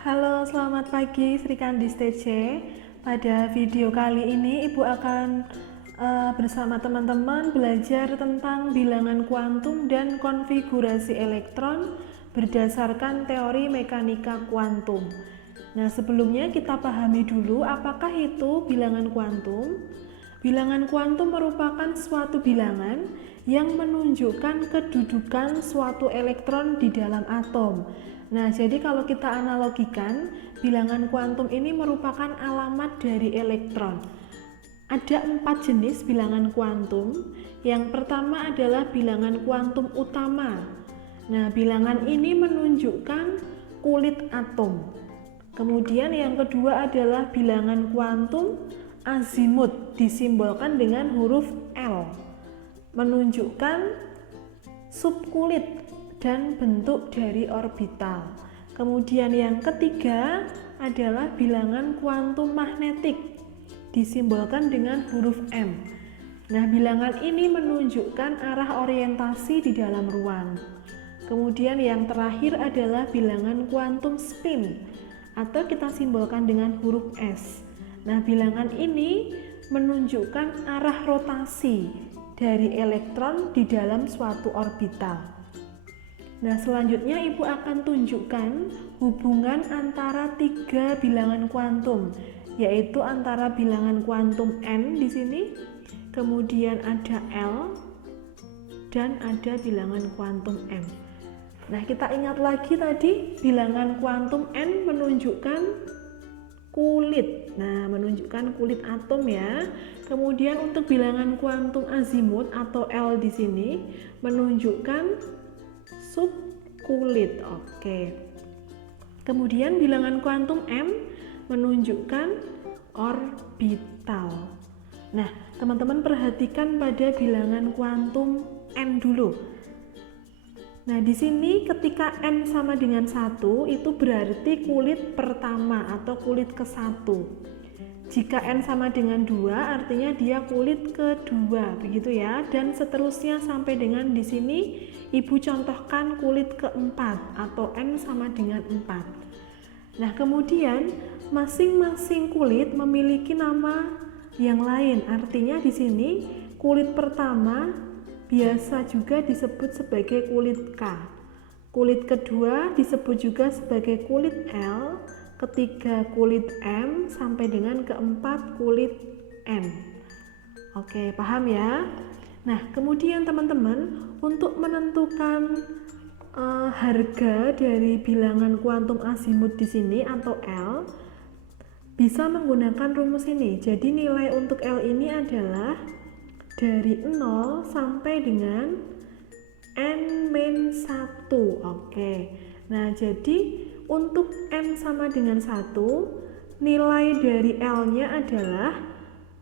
Halo, selamat pagi Sri Kandis TC. Pada video kali ini Ibu akan bersama teman-teman belajar tentang bilangan kuantum dan konfigurasi elektron berdasarkan teori mekanika kuantum. Nah, sebelumnya kita pahami dulu apakah itu bilangan kuantum. Bilangan kuantum merupakan suatu bilangan yang menunjukkan kedudukan suatu elektron di dalam atom. Nah, jadi kalau kita analogikan, bilangan kuantum ini merupakan alamat dari elektron. Ada 4 jenis bilangan kuantum. Yang pertama adalah bilangan kuantum utama. Nah, bilangan ini menunjukkan kulit atom. Kemudian yang kedua adalah bilangan kuantum azimut, disimbolkan dengan huruf L, menunjukkan subkulit dan bentuk dari orbital. Kemudian yang ketiga adalah bilangan kuantum magnetik, disimbolkan dengan huruf M. Nah, bilangan ini menunjukkan arah orientasi di dalam ruang. Kemudian yang terakhir adalah bilangan kuantum spin, atau kita simbolkan dengan huruf S. Nah, bilangan ini menunjukkan arah rotasi dari elektron di dalam suatu orbital. Nah, selanjutnya Ibu akan tunjukkan hubungan antara 3 bilangan kuantum, yaitu antara bilangan kuantum N di sini, kemudian ada L, dan ada bilangan kuantum M. Nah, kita ingat lagi tadi bilangan kuantum N menunjukkan kulit. Nah, menunjukkan kulit atom ya. Kemudian untuk bilangan kuantum azimut atau L di sini menunjukkan subkulit. Oke. Kemudian bilangan kuantum M menunjukkan orbital. Nah, teman-teman perhatikan pada bilangan kuantum N dulu. Nah, di sini ketika N sama dengan 1 itu berarti kulit pertama atau kulit ke-1. Jika N sama dengan 2 artinya dia kulit kedua, begitu ya. Dan seterusnya sampai dengan di sini Ibu contohkan kulit keempat atau N sama dengan 4. Nah, kemudian masing-masing kulit memiliki nama yang lain. Artinya di sini kulit pertama biasa juga disebut sebagai kulit K. Kulit kedua disebut juga sebagai kulit L, ketiga kulit M, sampai dengan keempat kulit N. Oke, paham ya? Nah, kemudian teman-teman untuk menentukan harga dari bilangan kuantum azimut di sini atau L bisa menggunakan rumus ini. Jadi nilai untuk L ini adalah dari 0 sampai dengan N-1. Oke. Nah, jadi untuk N sama dengan 1, nilai dari L-nya adalah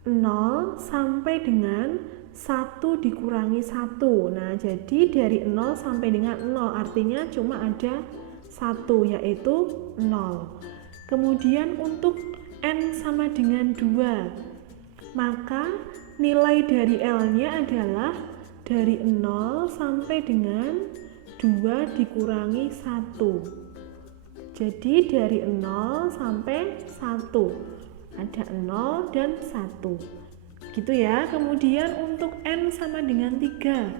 0 sampai dengan 1 dikurangi 1. Nah, jadi dari 0 sampai dengan 0 artinya cuma ada 1, yaitu 0. Kemudian untuk N sama dengan 2, maka nilai dari L-nya adalah dari 0 sampai dengan 2 dikurangi 1. Jadi dari 0 sampai 1. Ada 0 dan 1. Gitu ya. Kemudian untuk N sama dengan 3.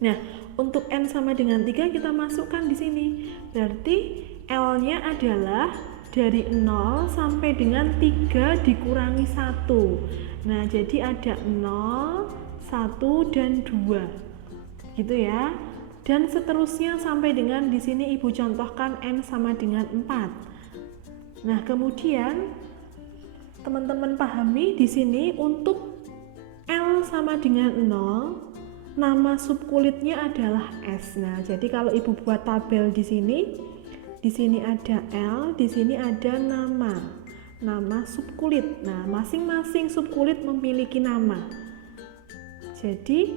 Nah, untuk N sama dengan 3 kita masukkan di sini. Berarti L-nya adalah dari 0 sampai dengan 3 dikurangi 1. Nah, jadi ada 0, 1, dan 2. Gitu ya. Dan seterusnya sampai dengan di sini Ibu contohkan N sama dengan 4. Nah, kemudian teman-teman pahami di sini untuk L sama dengan 0, nama subkulitnya adalah S. Nah, jadi kalau Ibu buat tabel di sini ada L, di sini ada nama subkulit. Nah, masing-masing subkulit memiliki nama. Jadi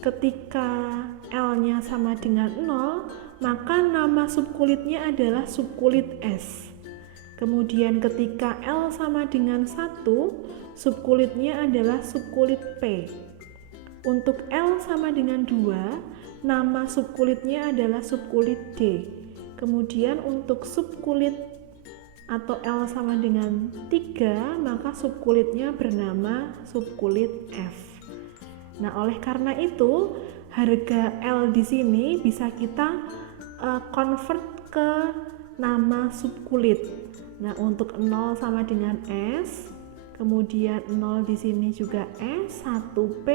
ketika L-nya sama dengan 0, maka nama subkulitnya adalah subkulit S. Kemudian ketika L sama dengan 1, subkulitnya adalah subkulit P. Untuk L sama dengan 2, nama subkulitnya adalah subkulit D. Kemudian untuk subkulit atau L sama dengan 3, maka subkulitnya bernama subkulit F. Nah, oleh karena itu, harga L di sini bisa kita convert ke nama subkulit. Nah, untuk 0 sama dengan S, kemudian 0 di sini juga S, 1P,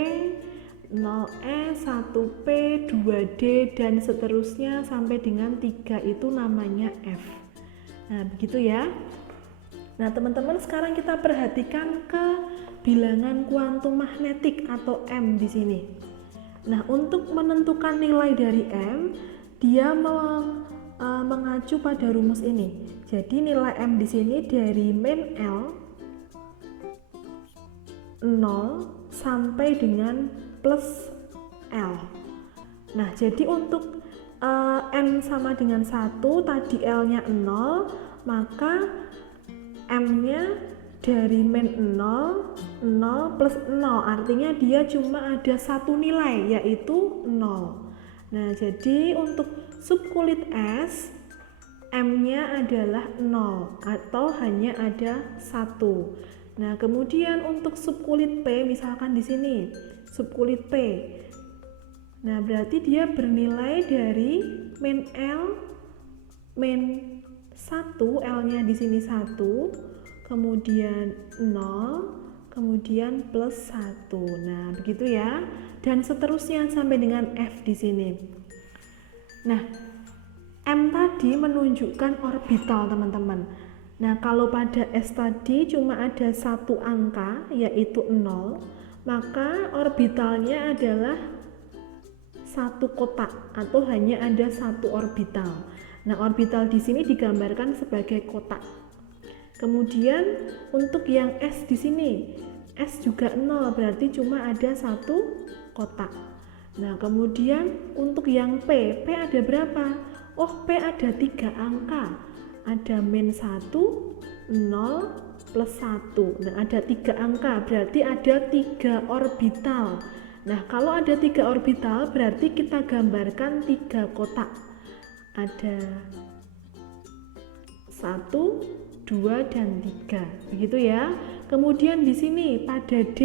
0S, 1P, 2D, dan seterusnya sampai dengan 3 itu namanya F. Nah, begitu ya. Nah, teman-teman, sekarang kita perhatikan ke bilangan kuantum magnetik atau M di sini. Nah, untuk menentukan nilai dari M, dia mengacu pada rumus ini. Jadi nilai M di sini dari min L 0 sampai dengan plus L. Nah, jadi untuk N sama dengan 1, tadi L-nya 0, maka M-nya dari min 0, 0 plus 0, artinya dia cuma ada satu nilai, yaitu 0. Nah, jadi untuk subkulit S, M-nya adalah 0 atau hanya ada 1. Nah, kemudian untuk subkulit P, misalkan di sini, subkulit P. Nah, berarti dia bernilai dari min L, min 1, L-nya di sini 1, kemudian 0, kemudian plus 1. Nah, begitu ya. Dan seterusnya sampai dengan F di sini. Nah, M tadi menunjukkan orbital, teman-teman. Nah, kalau pada S tadi cuma ada satu angka, yaitu 0, maka orbitalnya adalah satu kotak atau hanya ada satu orbital. Nah, orbital di sini digambarkan sebagai kotak. Kemudian untuk yang S di sini, S juga 0, berarti cuma ada satu kotak. Nah, kemudian untuk yang P ada berapa? Oh, P ada 3 angka. Ada min 1, 0, plus 1. Nah, ada 3 angka, berarti ada 3 orbital. Nah, kalau ada 3 orbital, berarti kita gambarkan 3 kotak. Ada 1, 2, dan 3. Begitu ya. Kemudian di sini pada D.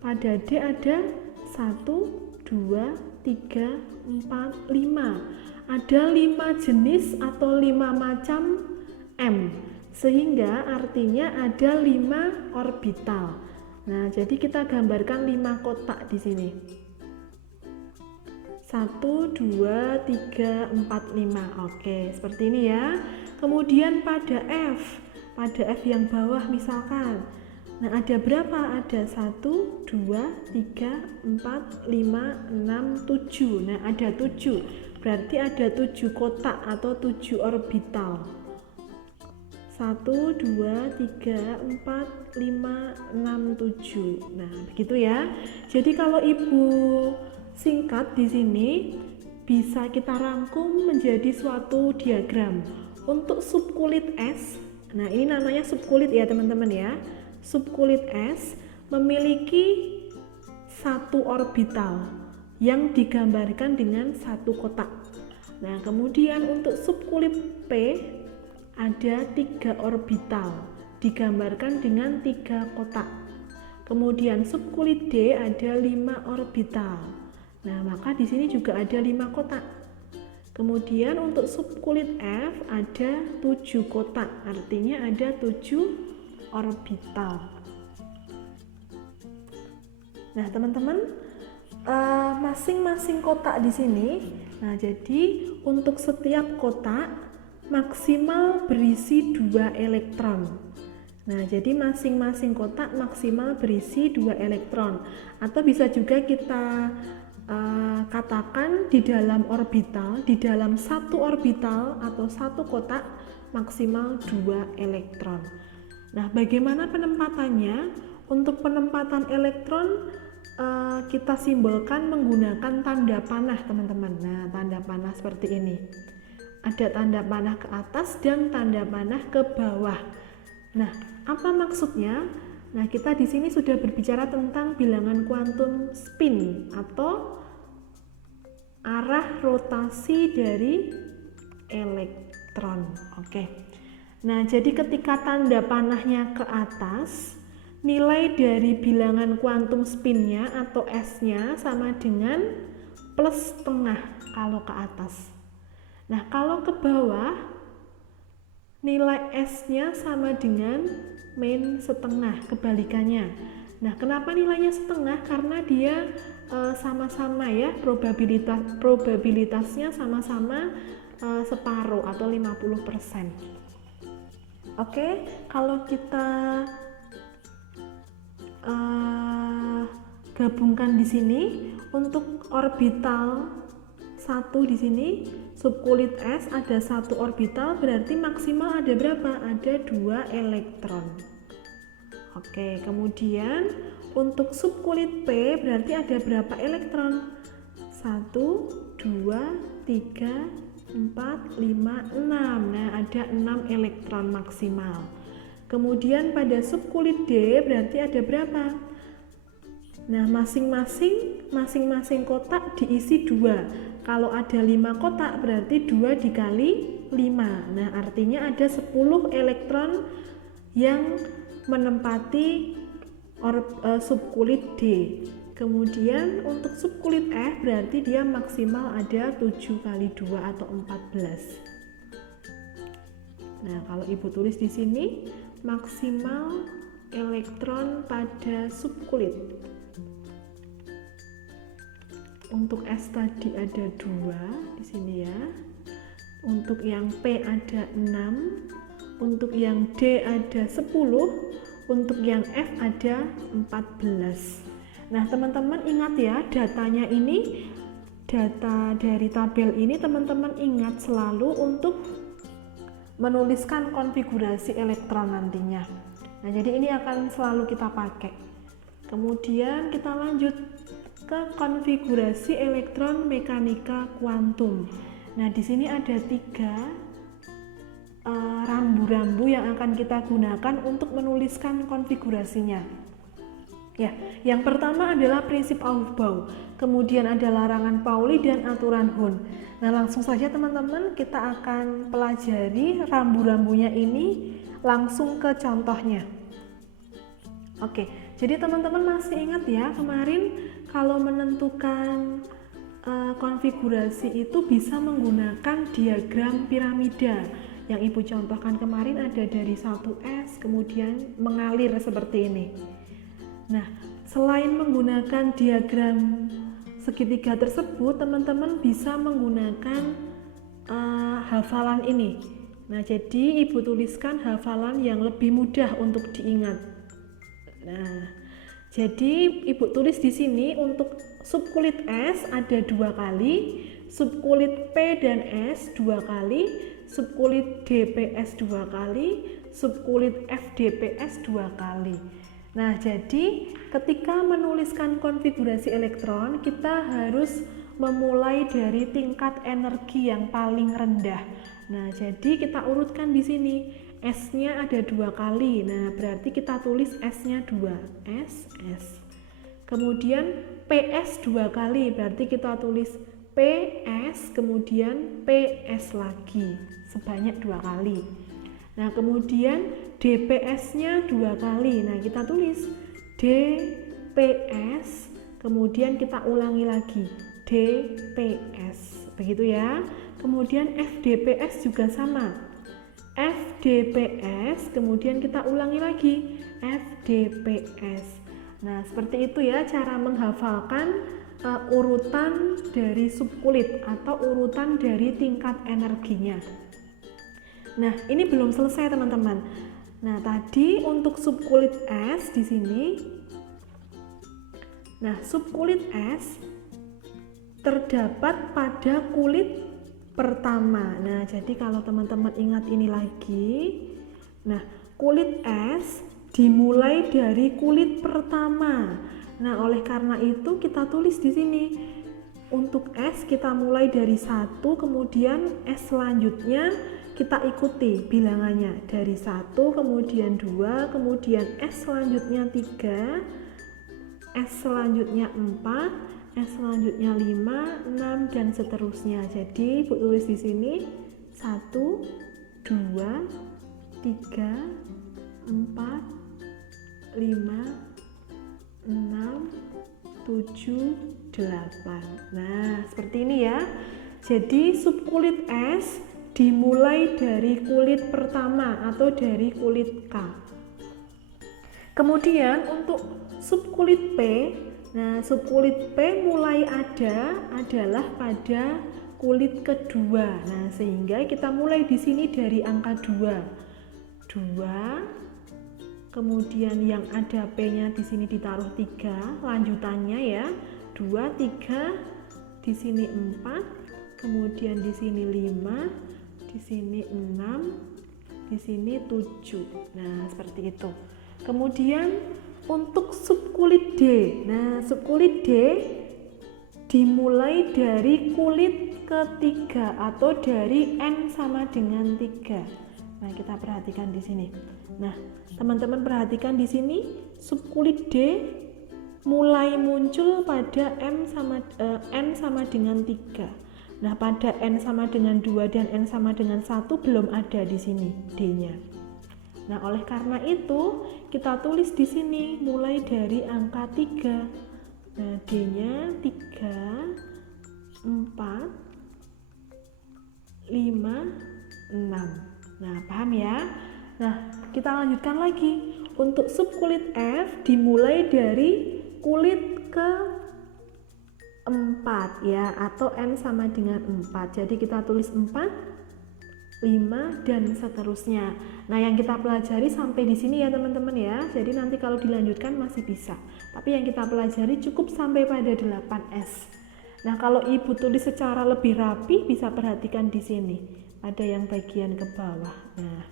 Pada D ada 1, 2, 3, 4, 5. Ada 5 jenis atau 5 macam M, sehingga artinya ada 5 orbital. Nah, jadi kita gambarkan 5 kotak di sini. 1, 2, 3, 4, 5. Oke, seperti ini ya. Kemudian pada F yang bawah misalkan. Nah, ada berapa? Ada 1, 2, 3, 4, 5, 6, 7. Nah, ada 7. Berarti ada 7 kotak atau 7 orbital. 1, 2, 3, 4, 5, 6, 7. Nah, begitu ya. Jadi kalau Ibu singkat di sini bisa kita rangkum menjadi suatu diagram. Untuk subkulit S, nah ini namanya subkulit ya teman-teman ya. Subkulit S memiliki satu orbital yang digambarkan dengan satu kotak. Nah, kemudian untuk subkulit P ada 3 orbital digambarkan dengan 3 kotak. Kemudian subkulit D ada 5 orbital. Nah, maka di sini juga ada 5 kotak. Kemudian untuk subkulit F ada 7 kotak, artinya ada 7 orbital. Nah, teman-teman, masing-masing kotak di sini. Nah, jadi untuk setiap kotak maksimal berisi 2 elektron. Nah, jadi masing-masing kotak maksimal berisi 2 elektron. Atau bisa juga kita katakan di dalam orbital, di dalam satu orbital atau satu kotak maksimal 2 elektron. Nah, bagaimana penempatannya? Untuk penempatan elektron kita simbolkan menggunakan tanda panah, teman-teman. Nah, tanda panah seperti ini. Ada tanda panah ke atas dan tanda panah ke bawah. Nah, apa maksudnya? Nah, kita di sini sudah berbicara tentang bilangan kuantum spin atau arah rotasi dari elektron. Oke. Nah, jadi ketika tanda panahnya ke atas, nilai dari bilangan kuantum spinnya atau S-nya sama dengan plus setengah kalau ke atas. Nah, kalau ke bawah, nilai S-nya sama dengan min setengah, kebalikannya. Nah, kenapa nilainya setengah? Karena dia sama-sama ya, probabilitasnya sama-sama separuh atau 50%. Oke, kalau kita gabungkan di sini untuk orbital 1 di sini subkulit S ada 1 orbital, berarti maksimal ada berapa? Ada 2 elektron. Oke, kemudian untuk subkulit P berarti ada berapa elektron? 1, 2, 3, 4, 5, 6. Nah, ada 6 elektron maksimal. Kemudian pada subkulit D berarti ada berapa? Nah, masing-masing kotak diisi 2. Kalau ada 5 kotak berarti 2 dikali 5. Nah, artinya ada 10 elektron yang menempati subkulit D. Kemudian untuk subkulit F berarti dia maksimal ada 7 kali 2 atau 14. Nah, kalau Ibu tulis di sini maksimal elektron pada subkulit. Untuk S tadi ada 2 di sini ya. Untuk yang P ada 6, untuk yang D ada 10, untuk yang F ada 14. Nah, teman-teman ingat ya, datanya ini, data dari tabel ini teman-teman ingat selalu untuk menuliskan konfigurasi elektron nantinya. Nah, jadi ini akan selalu kita pakai. Kemudian kita lanjut ke konfigurasi elektron mekanika kuantum. Nah, di sini ada 3 rambu-rambu yang akan kita gunakan untuk menuliskan konfigurasinya. Ya, yang pertama adalah prinsip Aufbau, kemudian ada larangan Pauli dan aturan Hund. Nah, langsung saja teman-teman kita akan pelajari rambu-rambunya ini langsung ke contohnya. Oke, jadi teman-teman masih ingat ya kemarin kalau menentukan konfigurasi itu bisa menggunakan diagram piramida. Yang Ibu contohkan kemarin ada dari 1S kemudian mengalir seperti ini. Nah, selain menggunakan diagram segitiga tersebut, teman-teman bisa menggunakan hafalan ini. Nah, jadi Ibu tuliskan hafalan yang lebih mudah untuk diingat. Nah, jadi Ibu tulis di sini untuk subkulit S ada 2 kali, subkulit P dan S 2 kali, subkulit DPS 2 kali, subkulit FDPS 2 kali. Nah, jadi ketika menuliskan konfigurasi elektron, kita harus memulai dari tingkat energi yang paling rendah. Nah, jadi kita urutkan di sini. S-nya ada 2 kali. Nah, berarti kita tulis S-nya 2. S. Kemudian PS 2 kali, berarti kita tulis PS, kemudian PS lagi, sebanyak 2 kali. Nah, kemudian DPS-nya 2 kali. Nah, kita tulis DPS, kemudian kita ulangi lagi DPS. Begitu ya. Kemudian FDPS juga sama. FDPS, kemudian kita ulangi lagi FDPS. Nah, seperti itu ya cara menghafalkan urutan dari subkulit atau urutan dari tingkat energinya. Nah, ini belum selesai teman-teman. Nah, tadi untuk subkulit S di sini. Nah, subkulit S terdapat pada kulit pertama. Nah, jadi kalau teman-teman ingat ini lagi. Nah, kulit S dimulai dari kulit pertama. Nah, oleh karena itu kita tulis di sini. Untuk S kita mulai dari 1, kemudian S selanjutnya kita ikuti bilangannya dari 1, kemudian 2, kemudian S selanjutnya 3, S selanjutnya 4, S selanjutnya 5, 6 dan seterusnya. Jadi Ibu tulis di sini 1, 2, 3, 4, 5, 6, 7, 8. Nah, seperti ini ya. Jadi subkulit S dimulai dari kulit pertama atau dari kulit K. Kemudian untuk subkulit P, nah subkulit P mulai adalah pada kulit kedua. Nah, sehingga kita mulai di sini dari angka 2. 2, kemudian yang ada P-nya di sini ditaruh 3, lanjutannya ya. 2, 3, di sini 4, kemudian di sini 5, di sini 6, di sini 7. Nah, seperti itu. Kemudian untuk subkulit D. Nah, subkulit D dimulai dari kulit ketiga atau dari N sama dengan 3. Nah, kita perhatikan di sini. Nah, teman-teman perhatikan di sini subkulit D mulai muncul pada N sama dengan 3. Nah, pada N sama dengan 2 dan N sama dengan 1 belum ada di sini D-nya. Nah, oleh karena itu kita tulis di sini mulai dari angka 3. Nah, D-nya 3, 4, 5, 6. Nah, paham ya? Nah, kita lanjutkan lagi. Untuk subkulit F dimulai dari kulit ke-4 ya, atau N sama dengan 4. Jadi kita tulis 4, 5 dan seterusnya. Nah, yang kita pelajari sampai di sini ya teman-teman ya. Jadi nanti kalau dilanjutkan masih bisa. Tapi yang kita pelajari cukup sampai pada 8S. Nah, kalau ibu tulis secara lebih rapi bisa perhatikan di sini. Ada yang bagian ke bawah. Nah.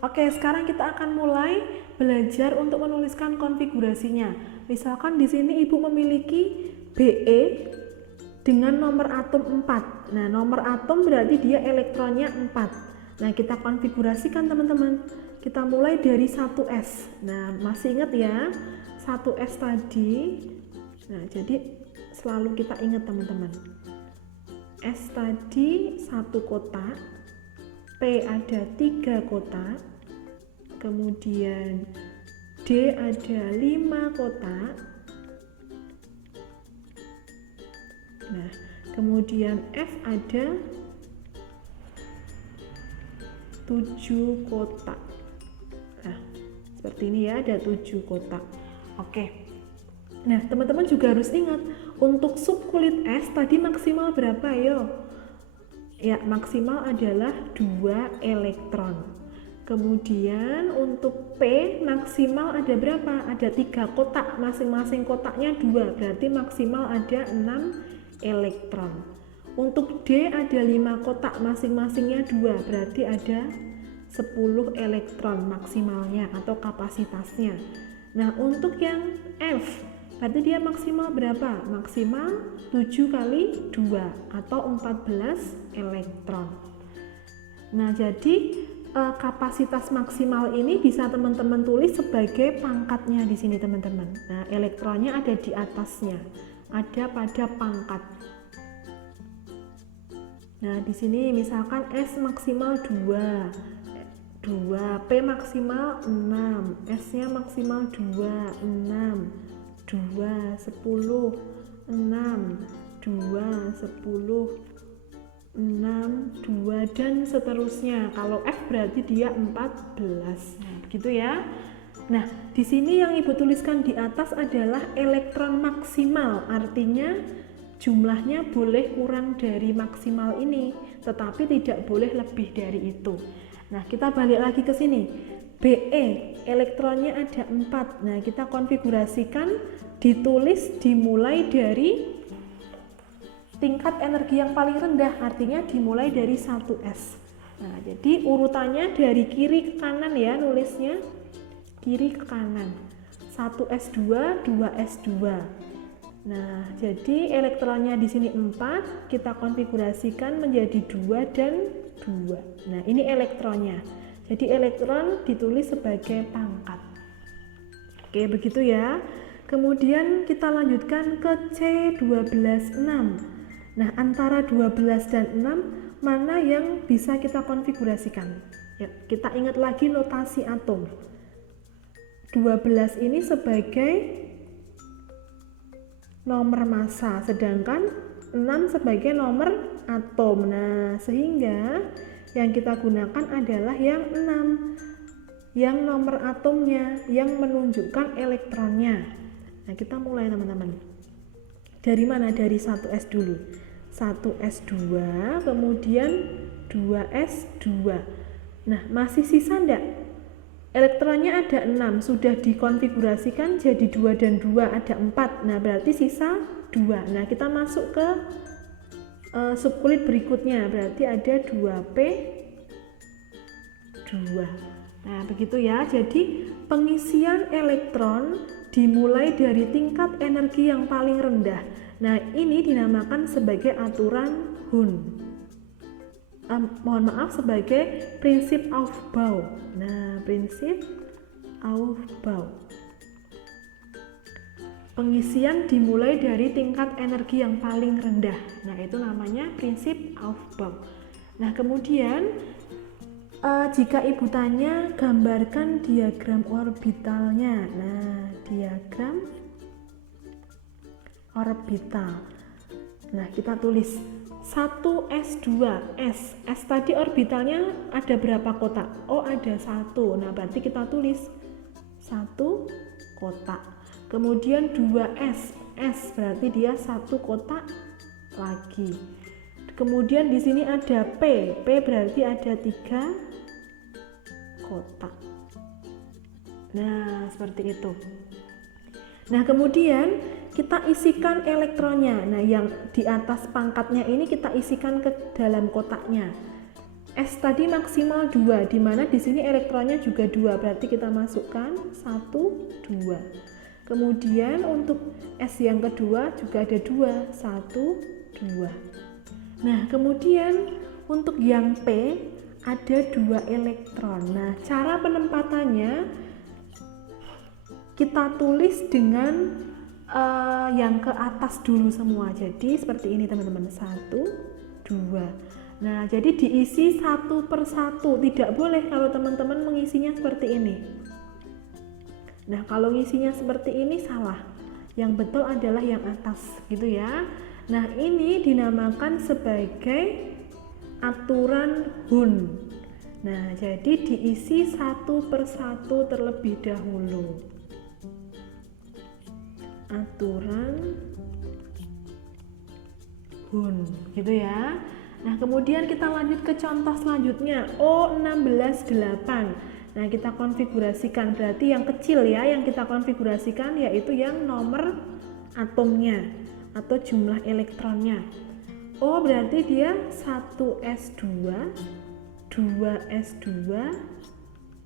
Oke, sekarang kita akan mulai belajar untuk menuliskan konfigurasinya. Misalkan di sini ibu memiliki BE dengan nomor atom 4. Nah, nomor atom berarti dia elektronnya 4. Nah, kita konfigurasikan teman-teman. Kita mulai dari 1S. Nah, masih ingat ya 1S tadi. Nah, jadi selalu kita ingat teman-teman. S tadi 1 kotak, P ada 3 kotak, kemudian D ada 5 kotak. Nah, kemudian F ada 7 kotak. Nah, seperti ini ya, ada 7 kotak. Oke. Nah, teman-teman juga harus ingat untuk subkulit S tadi maksimal berapa yo? Ya, maksimal adalah 2 elektron. Kemudian untuk P maksimal ada berapa? Ada 3 kotak, masing-masing kotaknya 2, berarti maksimal ada 6 elektron. Untuk D ada 5 kotak, masing-masingnya 2, berarti ada 10 elektron maksimalnya atau kapasitasnya. Nah, untuk yang F berarti dia maksimal berapa? Maksimal 7 kali 2 atau 14 elektron. Nah, jadi kapasitas maksimal ini bisa teman-teman tulis sebagai pangkatnya di sini teman-teman. Nah, elektronnya ada di atasnya, ada pada pangkat. Nah, di sini misalkan S maksimal 2, P maksimal 6, S-nya maksimal 2, 6, 2, 10, 6, 2, 10, 6, 2 dan seterusnya. Kalau F berarti dia 14. Nah, begitu ya. Nah, di sini yang ibu tuliskan di atas adalah elektron maksimal, artinya jumlahnya boleh kurang dari maksimal ini, tetapi tidak boleh lebih dari itu. Nah, kita balik lagi ke sini. BE, elektronnya ada 4. Nah, kita konfigurasikan, ditulis dimulai dari tingkat energi yang paling rendah, artinya dimulai dari 1S. Nah, jadi urutannya dari kiri ke kanan ya, nulisnya kiri ke kanan. 1S2, 2S2. Nah, jadi elektronnya di sini 4, kita konfigurasikan menjadi 2 dan 2. Nah, ini elektronnya. Jadi elektron ditulis sebagai pangkat. Oke, begitu ya. Kemudian kita lanjutkan ke C12, 6. Nah, antara 12 dan 6 mana yang bisa kita konfigurasikan. Ya, kita ingat lagi notasi atom. 12 ini sebagai nomor massa, sedangkan 6 sebagai nomor atom. Nah, sehingga yang kita gunakan adalah yang 6, yang nomor atomnya, yang menunjukkan elektronnya. Nah, kita mulai teman-teman. Dari mana? Dari 1s dulu. 1s2, kemudian 2s2. Nah, masih sisa enggak? Elektronnya ada 6, sudah dikonfigurasikan jadi 2 dan 2, ada 4. Nah, berarti sisa 2. Nah, kita masuk ke subkulit berikutnya, berarti ada 2p2. Nah, begitu ya. Jadi pengisian elektron dimulai dari tingkat energi yang paling rendah. Nah, ini dinamakan sebagai aturan Hund. Mohon maaf, sebagai prinsip Aufbau. Nah, prinsip Aufbau. Pengisian dimulai dari tingkat energi yang paling rendah. Nah, itu namanya prinsip Aufbau. Nah, kemudian jika ibu tanya, gambarkan diagram orbitalnya. Nah, diagram orbital. Nah, kita tulis 1s2. S tadi orbitalnya ada berapa kotak? Oh, ada 1. Nah, berarti kita tulis 1 kotak. Kemudian 2s. S berarti dia 1 kotak lagi. Kemudian di sini ada P. P berarti ada 3 kotak. Nah, seperti itu. Nah, kemudian kita isikan elektronnya. Nah, yang di atas pangkatnya ini kita isikan ke dalam kotaknya. S tadi maksimal 2, di mana di sini elektronnya juga 2, berarti kita masukkan 1, 2. Kemudian untuk S yang kedua juga ada 2, 1, 2. Nah, kemudian untuk yang P ada 2 elektron. Nah, cara penempatannya kita tulis dengan yang ke atas dulu semua. Jadi seperti ini teman-teman, 1, 2. Nah, jadi diisi satu per satu. Tidak boleh kalau teman-teman mengisinya seperti ini. Nah, kalau ngisinya seperti ini salah. Yang betul adalah yang atas, gitu ya. Nah, ini dinamakan sebagai aturan Hund. Nah, jadi diisi satu per satu terlebih dahulu. Aturan Hund, gitu ya. Nah, kemudian kita lanjut ke contoh selanjutnya. O168. Nah, kita konfigurasikan, berarti yang kecil ya yang kita konfigurasikan, yaitu yang nomor atomnya atau jumlah elektronnya. O berarti dia 1s2, 2s2,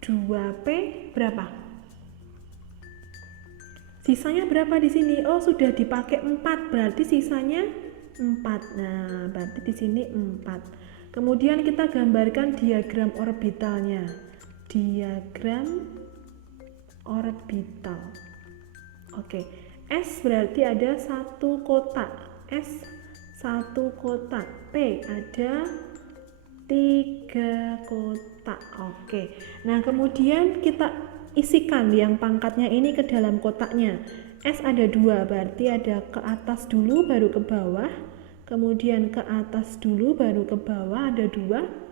2p berapa? Sisanya berapa di sini? Oh, sudah dipakai 4, berarti sisanya 4. Nah, berarti di sini 4. Kemudian kita gambarkan diagram orbitalnya. Diagram orbital. Oke. S berarti ada 1 kotak. S 1 kotak. P ada 3 kotak. Oke. Nah, kemudian kita isikan yang pangkatnya ini ke dalam kotaknya. S ada 2, berarti ada ke atas dulu baru ke bawah. Kemudian ke atas dulu baru ke bawah, ada 2.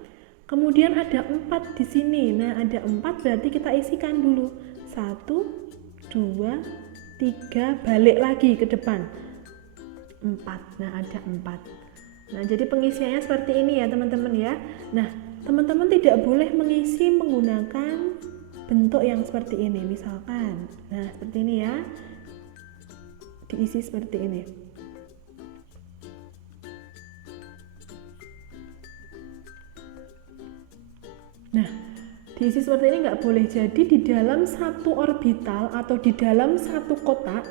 Kemudian ada 4 di sini. Nah, ada 4 berarti kita isikan dulu. 1, 2, 3, balik lagi ke depan. 4. Nah, ada 4. Nah, jadi pengisiannya seperti ini ya, teman-teman ya. Nah, teman-teman tidak boleh mengisi menggunakan bentuk yang seperti ini. Misalkan, nah seperti ini ya. Diisi seperti ini. Nah, diisi seperti ini nggak boleh. Jadi di dalam satu orbital atau di dalam satu kotak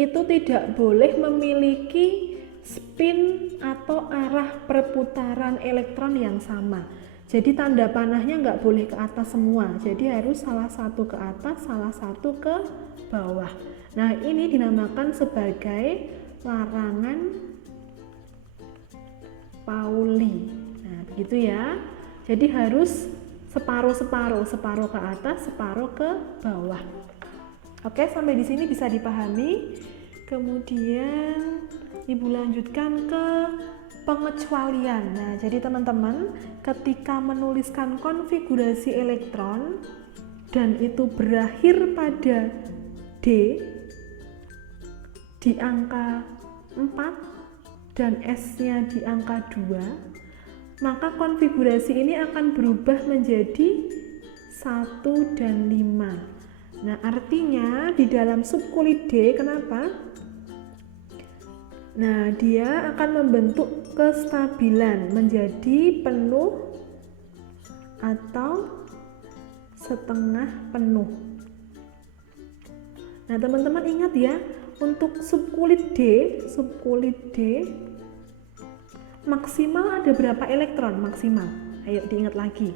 itu tidak boleh memiliki spin atau arah perputaran elektron yang sama. Jadi tanda panahnya nggak boleh ke atas semua. Jadi harus salah satu ke atas, salah satu ke bawah. Nah, ini dinamakan sebagai larangan Pauli. Nah, begitu ya. Jadi harus separuh-separuh, separuh ke atas, separuh ke bawah. Oke, sampai di sini bisa dipahami. Kemudian Ibu lanjutkan ke pengecualian. Nah, jadi teman-teman, ketika menuliskan konfigurasi elektron dan itu berakhir pada D di angka 4 dan S-nya di angka 2, maka konfigurasi ini akan berubah menjadi 1 dan 5. Nah, artinya di dalam subkulit D, kenapa? Nah, dia akan membentuk kestabilan menjadi penuh atau setengah penuh. Nah, teman-teman ingat ya, untuk subkulit D maksimal ada berapa elektron maksimal? Ayo diingat lagi.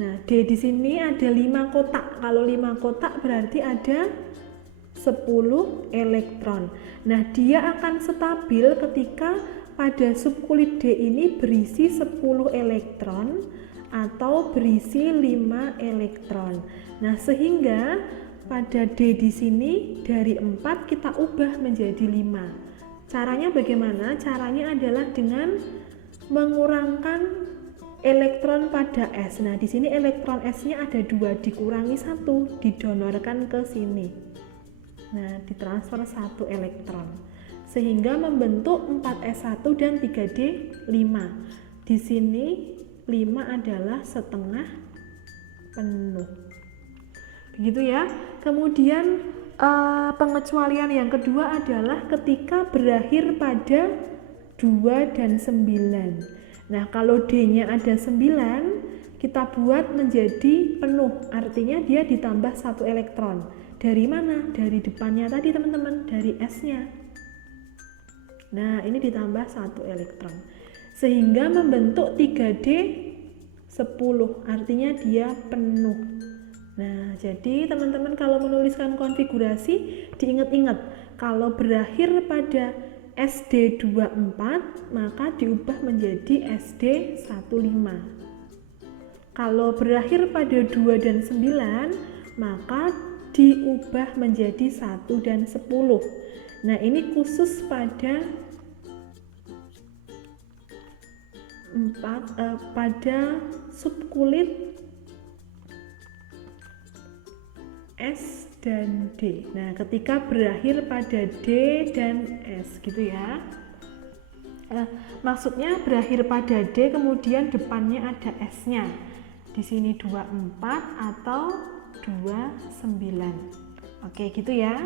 Nah, D di sini ada 5 kotak. Kalau 5 kotak berarti ada 10 elektron. Nah, dia akan stabil ketika pada subkulit D ini berisi 10 elektron atau berisi 5 elektron. Nah, sehingga pada D di sini dari 4 kita ubah menjadi 5. Caranya bagaimana? Caranya adalah dengan mengurangkan elektron pada S. Nah, di sini elektron S-nya ada 2, dikurangi 1, didonorkan ke sini. Nah, ditransfer 1 elektron. Sehingga membentuk 4S1 dan 3D5. Di sini 5 adalah setengah penuh. Begitu ya. Kemudian pengecualian yang kedua adalah ketika berakhir pada 2 dan 9. Nah, kalau D-nya ada 9, kita buat menjadi penuh, artinya dia ditambah 1 elektron. Dari mana? Dari depannya tadi teman-teman, dari S-nya. Nah, ini ditambah 1 elektron. Sehingga membentuk 3D10, artinya dia penuh. Nah, jadi teman-teman kalau menuliskan konfigurasi, diingat-ingat, kalau berakhir pada SD24 maka diubah menjadi SD15. Kalau berakhir pada 2 dan 9 maka diubah menjadi 1 dan 10. Nah, ini khusus pada pada subkulit S dan D. Nah, ketika berakhir pada D dan S gitu ya. Maksudnya berakhir pada D kemudian depannya ada S-nya. Di sini 24 atau 29. Oke, gitu ya.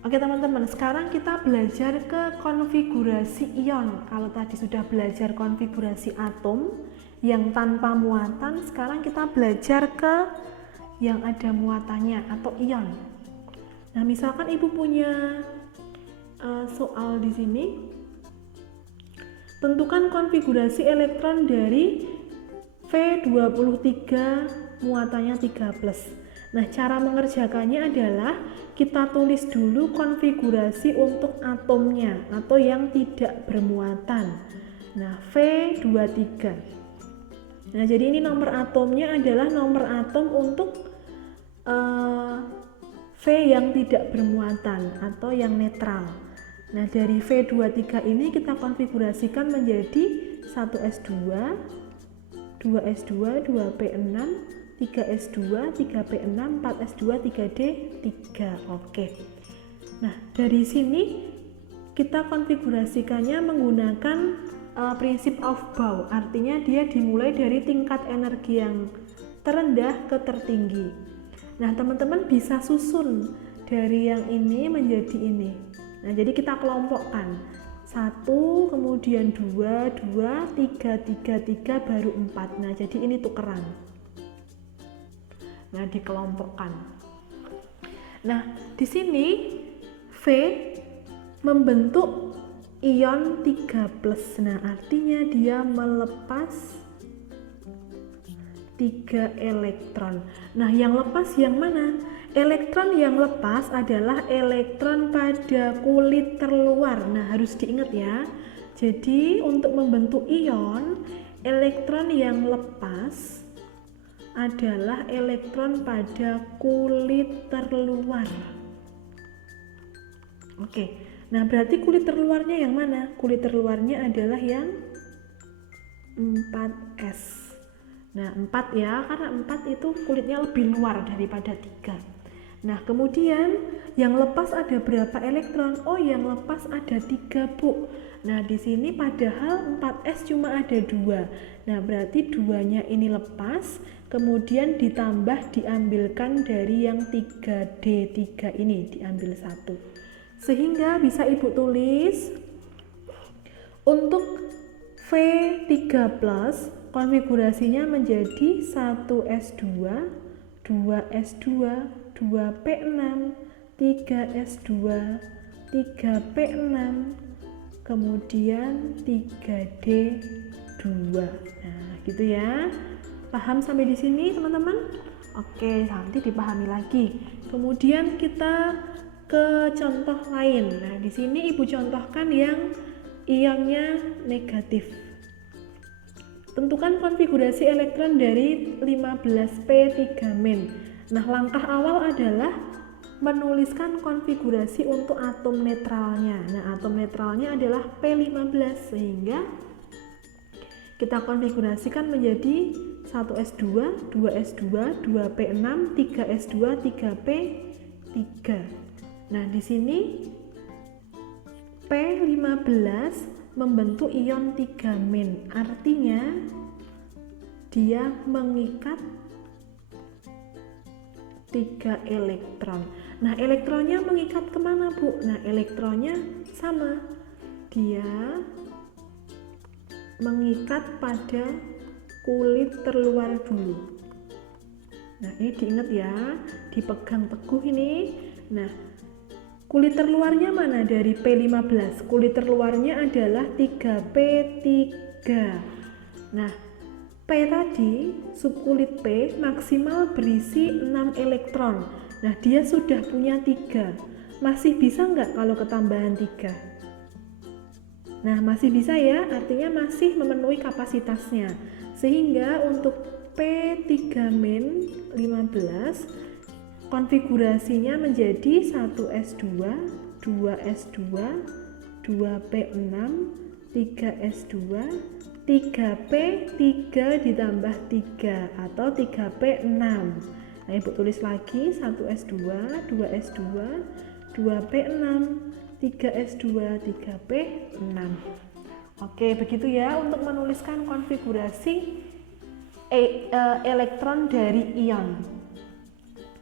Oke teman-teman, sekarang kita belajar ke konfigurasi ion. Kalau tadi sudah belajar konfigurasi atom yang tanpa muatan, sekarang kita belajar ke yang ada muatannya atau ion. Nah, misalkan ibu punya soal di sini, tentukan konfigurasi elektron dari V23 muatannya 3+. Nah, cara mengerjakannya adalah kita tulis dulu konfigurasi untuk atomnya atau yang tidak bermuatan. Nah, V23. Nah, jadi ini nomor atomnya adalah nomor atom untuk V yang tidak bermuatan atau yang netral. Nah, dari V23 ini kita konfigurasikan menjadi 1S2, 2S2, 2P6, 3S2, 3P6, 4S2, 3D3. Oke. Nah, dari sini kita konfigurasikannya menggunakan prinsip Aufbau. Artinya dia dimulai dari tingkat energi yang terendah ke tertinggi. Nah, teman-teman bisa susun dari yang ini menjadi ini. Nah, jadi kita kelompokkan. 1, kemudian 2, 2, 3, 3, 3, baru 4. Nah, jadi ini tukeran. Nah, dikelompokkan. Nah, di sini V membentuk ion 3+. Nah, artinya dia melepas 3 elektron. Nah, yang lepas yang mana? Elektron yang lepas adalah elektron pada kulit terluar. Nah, harus diingat ya. Jadi untuk membentuk ion, elektron yang lepas adalah elektron pada kulit terluar. Oke, nah berarti kulit terluarnya yang mana? Kulit terluarnya adalah yang 4s. Nah 4 ya, karena 4 itu kulitnya lebih luar daripada 3. Nah kemudian yang lepas ada berapa elektron? Oh yang lepas ada 3 Bu. Nah di sini padahal 4s cuma ada 2. Nah berarti 2-nya ini lepas, kemudian ditambah diambilkan dari yang 3D3 ini, diambil 1. Sehingga bisa Ibu tulis untuk V3+ konfigurasinya menjadi 1s2, 2s2, 2p6, 3s2, 3p6, kemudian 3d2. Nah, gitu ya. Paham sampai di sini, teman-teman? Oke, nanti dipahami lagi. Kemudian kita ke contoh lain. Nah, di sini Ibu contohkan yang ionnya negatif. Tentukan konfigurasi elektron dari 15p3-. Nah, langkah awal adalah menuliskan konfigurasi untuk atom netralnya. Nah, atom netralnya adalah P15, sehingga kita konfigurasikan menjadi 1s2, 2s2, 2p6, 3s2, 3p3. Nah, di sini P15 membentuk ion 3-. Artinya dia mengikat 3 elektron. Nah, elektronnya mengikat kemana Bu? Nah, elektronnya sama, dia mengikat pada kulit terluar dulu. Nah, ini diingat ya, dipegang teguh ini. Nah, kulit terluarnya mana dari P15? Kulit terluarnya adalah 3p3. Nah, P tadi, subkulit P maksimal berisi 6 elektron. Nah, dia sudah punya 3. Masih bisa nggak kalau ketambahan 3? Nah, masih bisa ya, artinya masih memenuhi kapasitasnya. Sehingga untuk P3-15 konfigurasinya menjadi 1s2, 2s2, 2p6, 3s2, 3p3 ditambah 3 atau 3p6. Nah, Ibu tulis lagi 1s2, 2s2, 2p6, 3s2, 3p6. Oke, begitu ya untuk menuliskan konfigurasi elektron dari ion.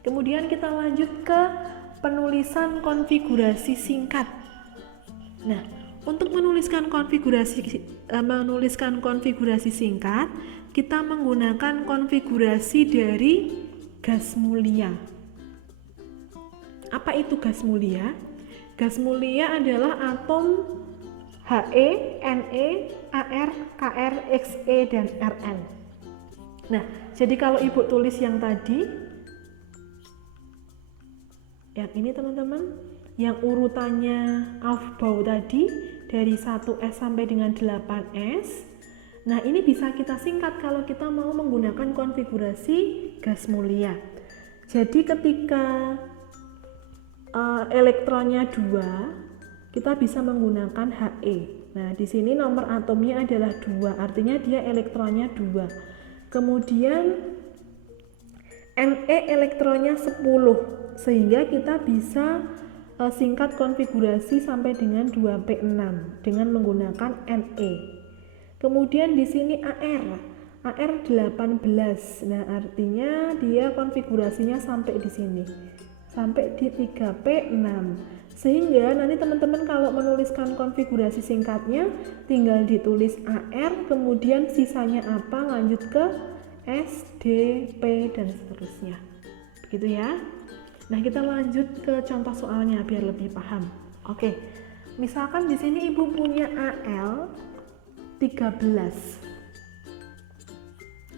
Kemudian kita lanjut ke penulisan konfigurasi singkat. Nah, untuk menuliskan konfigurasi singkat, kita menggunakan konfigurasi dari gas mulia. Apa itu gas mulia? Gas mulia adalah atom He, Ne, Ar, Kr, Xe, dan Rn. Nah, jadi kalau Ibu tulis yang tadi, yang ini teman-teman, yang urutannya Aufbau tadi dari 1s sampai dengan 8s. Nah, ini bisa kita singkat kalau kita mau menggunakan konfigurasi gas mulia. Jadi ketika elektronnya 2, kita bisa menggunakan He. Nah, di sini nomor atomnya adalah 2, artinya dia elektronnya 2. Kemudian Ne elektronnya 10, sehingga kita bisa singkat konfigurasi sampai dengan 2p6 dengan menggunakan Ne. Kemudian di sini Ar 18. Nah, artinya dia konfigurasinya sampai di sini. Sampai di 3p6. Sehingga nanti teman-teman kalau menuliskan konfigurasi singkatnya tinggal ditulis Ar, kemudian sisanya apa, lanjut ke S, D, P, dan seterusnya. Begitu ya. Nah, kita lanjut ke contoh soalnya biar lebih paham. Oke. Misalkan di sini Ibu punya Al 13.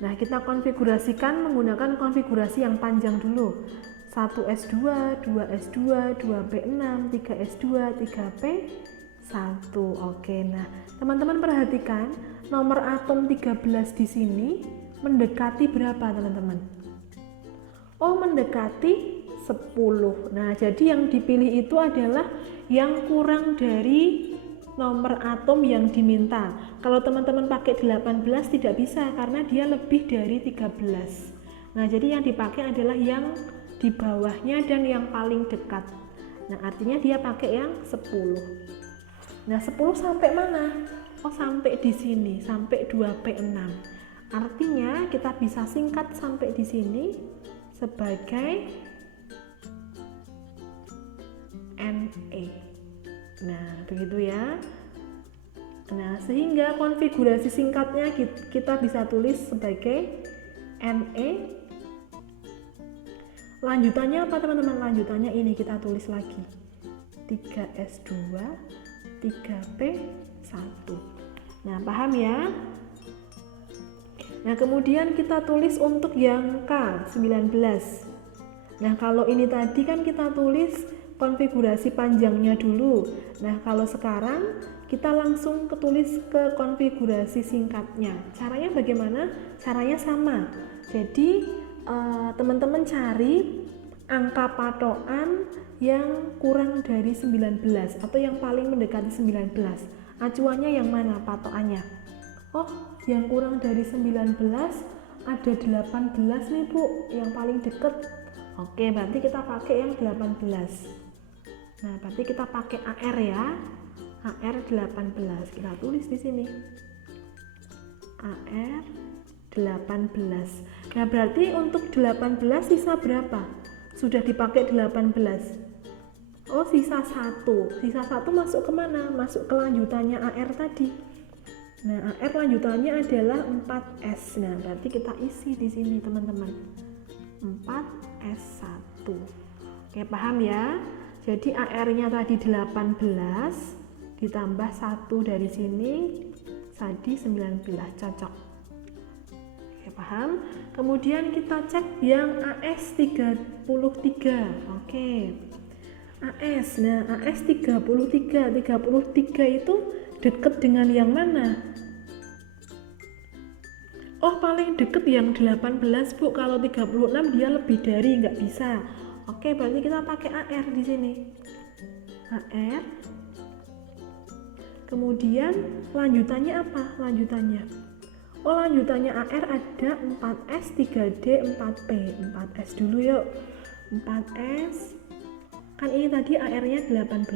Nah, kita konfigurasikan menggunakan konfigurasi yang panjang dulu. 1s2, 2s2, 2p6, 3s2, 3p9. 1. Oke, nah teman-teman perhatikan nomor atom 13 di sini mendekati berapa teman-teman? Oh, mendekati 10. Nah, jadi yang dipilih itu adalah yang kurang dari nomor atom yang diminta. Kalau teman-teman pakai 18 tidak bisa karena dia lebih dari 13. Nah, jadi yang dipakai adalah yang di bawahnya dan yang paling dekat. Nah, artinya dia pakai yang 10. Nah, 10 sampai mana? Oh, sampai di sini, sampai 2P6. Artinya kita bisa singkat sampai di sini sebagai Na. Nah, begitu ya. Nah, sehingga konfigurasi singkatnya kita bisa tulis sebagai Na. Lanjutannya apa teman-teman? Lanjutannya ini kita tulis lagi 3S2 3P1. Nah, paham ya? Nah, kemudian kita tulis untuk yang K19. Nah, kalau ini tadi kan kita tulis konfigurasi panjangnya dulu. Nah, kalau sekarang kita langsung ketulis ke konfigurasi singkatnya. Caranya bagaimana? Caranya sama. Jadi teman-teman cari angka patokan yang kurang dari 19 atau yang paling mendekati 19. Acuannya yang mana patokannya? Oh, yang kurang dari 19 ada 18 nih Bu, yang paling deket. Oke, berarti kita pakai yang 18. Nah, berarti kita pakai AR ya. AR 18. Kita tulis di sini. AR 18. Nah, berarti untuk 18 sisa berapa? Sudah dipakai 18. Oh, sisa 1. Sisa 1 masuk kemana? Masuk ke lanjutannya AR tadi. Nah, AR lanjutannya adalah 4S. Nah, berarti kita isi di sini, teman-teman. 4S1. Oke, paham ya? Jadi AR-nya tadi 18 ditambah 1 dari sini tadi 19, cocok. Oke, paham? Kemudian kita cek yang AS33. Oke. AS. Nah, AS33 itu dekat dengan yang mana? Oh, paling deket yang 18 Bu. Kalau 36 dia lebih dari, nggak bisa. Oke, berarti kita pakai AR di sini. AR. Kemudian lanjutannya apa? Lanjutannya. Oh, lanjutannya AR ada 4S, 3D, 4P. 4S dulu yuk. 4S. Kan ini tadi AR-nya 18.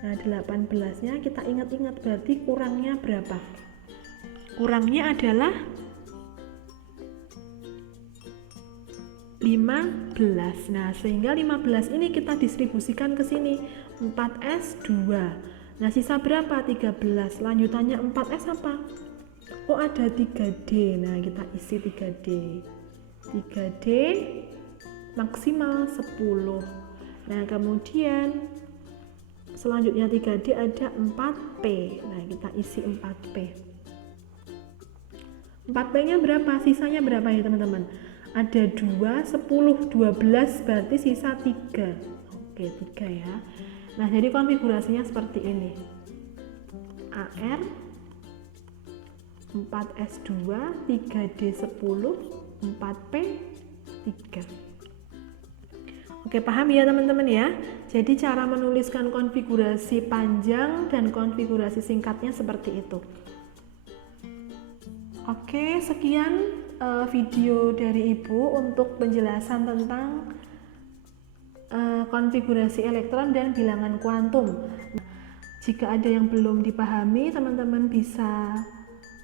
Nah, 18-nya kita ingat-ingat berarti kurangnya berapa? Kurangnya adalah 15. Nah, sehingga 15 ini kita distribusikan ke sini. 4S2. Nah, sisa berapa? 13. Lanjutannya 4S apa? Oh, ada 3D. Nah, kita isi 3D. 3D maksimal 10. Nah, kemudian selanjutnya 3D ada 4P. Nah, kita isi 4P. 4P-nya berapa? Sisanya berapa ya, teman-teman? Ada 2, 10, 12, berarti sisa 3. Oke, 3 ya. Nah, jadi konfigurasinya seperti ini. AR 4S2, 3D10, 4P 3. Oke, paham ya teman-teman ya? Jadi cara menuliskan konfigurasi panjang dan konfigurasi singkatnya seperti itu. Oke, sekian video dari Ibu untuk penjelasan tentang konfigurasi elektron dan bilangan kuantum. Jika ada yang belum dipahami, teman-teman bisa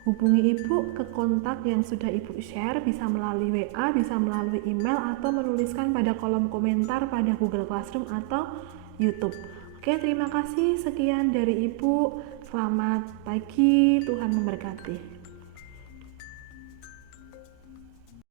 hubungi Ibu ke kontak yang sudah Ibu share, bisa melalui WA, bisa melalui email, atau menuliskan pada kolom komentar pada Google Classroom atau YouTube. Oke, terima kasih. Sekian dari Ibu. Selamat pagi, Tuhan memberkati.